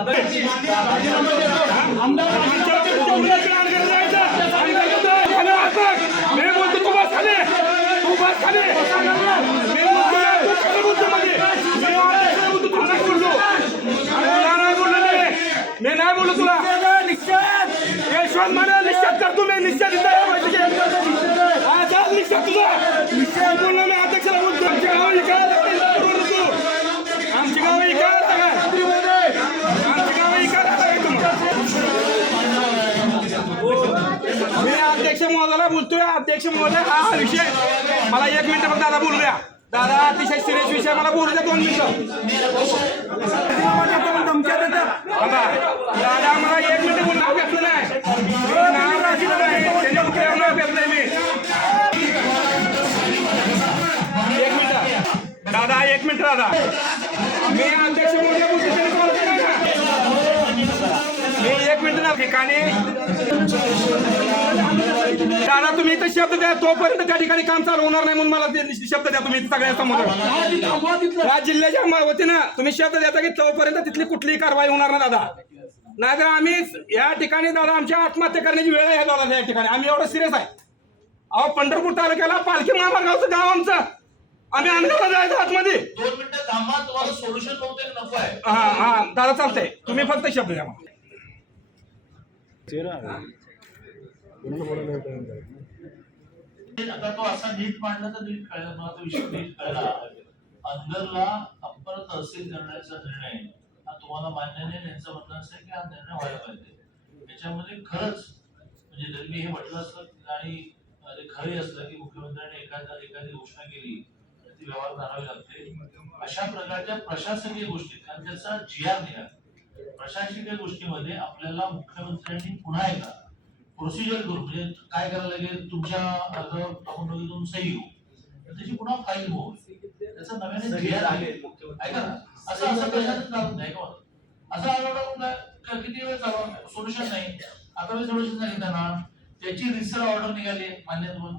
मी नाही बोलू तुला यशवंत म्हणे निश्चित करतो मी निश्चित निश्चित तुझा बोललो मी अध्यक्षाला बोलतो आमच्या गाव आमची गाव मी अध्यक्ष महोदयाला बोलतोय अध्यक्ष महोदय हा विषय मला 1 मिनिट फक्त दादा बोलू द्या दादा अतिशय सिरियस विषय मला बोलू द्या 2 मिनिटं दादा मला 1 मिनिट बोलून नाव घेतलं नाही दादा 1 मिनिट दादा मी अध्यक्ष महोदय बोलतो मी 1 मिनिट ना ठिकाणी दादा तुम्ही इथं शब्द द्या तोपर्यंत त्या ठिकाणी काम चालू होणार नाही म्हणून मला शब्द द्या तुम्ही सगळ्या समोर या जिल्ह्याच्या वतीनं तुम्ही शब्द द्याचा की तोपर्यंत तिथली कुठलीही कारवाई होणार ना दादा नाहीतर आम्ही या ठिकाणी दादा आमच्या आत्महत्या करण्याची वेळ आहे दादा या ठिकाणी आम्ही एवढं सिरियस आहे अहो पंढरपूर तालुक्याला पालखी महामार्गावरचं गाव आमचं आम्ही अंधाराला जायचं आतमध्ये 2 मिनिटं थांबा तुम्हाला सोल्युशन बहुतेक नको आहे हा दादा चालतंय तुम्ही फक्त शब्द द्या आता तो असा नीट मांडला तर नीट कळला मला तो विषय नीट कळला अंदरला अप्पर तहसील करण्याचा निर्णय हा तुम्हाला मान्य नाही त्यांचं म्हणणं असं की हा निर्णय व्हायला पाहिजे त्याच्यामध्ये खरंच म्हणजे जरी मी हे म्हटलं असतं आणि ते खरंही असलं की मुख्यमंत्र्यांनी एखादी घोषणा केली तर ती व्यवहार करावी लागते अशा प्रकारच्या प्रशासकीय गोष्टी कारण त्याचा GR निघाला प्रशासकीय गोष्टीमध्ये आपल्याला मुख्यमंत्र्यांनी पुन्हा एकदा प्रोसिजर करून म्हणजे काय करायला लागेल तुमच्या अर्जावर सही घेऊ तर त्याची पुन्हा फाईल होऊ त्याचा नव्याने GR आहे ऐका ना असं प्रशासन चालत नाही का असं आठवडा किती वेळ चालू सोल्युशन नाही आता मी सोल्युशन सांगितलं ना त्याची रिसर ऑर्डर निघाली मान्य तुम्हाला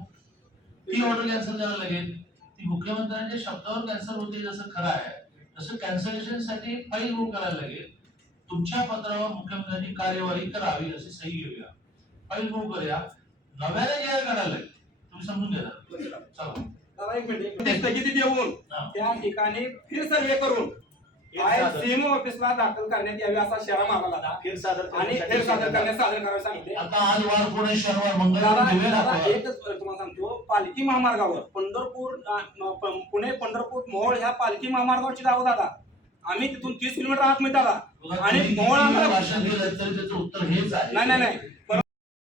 ती ऑर्डर कॅन्सल करायला लागेल ती मुख्यमंत्र्यांच्या शब्दावर कॅन्सल होते जसं खरं आहे तसं कॅन्सलेशन साठी फाईल मूव्ह करायला लागेल तुमच्या पत्रावर मुख्यमंत्र्यांनी कार्यवाही करावी अशी सही घेऊया फाईल मूव्ह करूया नव्याने GR करायला लागेल तुम्ही समजून घ्या चला दादा 1 मिनिट स्थगिती देऊन त्या ठिकाणी फिर सर्वे करून सीएमओ ऑफिसला दाखल करण्यात यावी असा शेरा मारला दादा आणि फेर सादर करायला सांगितले आता आज वार पुणे शनिवार मंगळवार एकच तुम्हाला सांगतो पालखी महामार्गावर पुणे पंढरपूर मोहोळ ह्या पालखी महामार्गावरची जावं दादा आम्ही तिथून 30 किलोमीटर आतमध्ये दादा आणि मोहोळ आम्हाला भाषण दिलं तरी त्याचं उत्तर हेच आहे नाही परंतु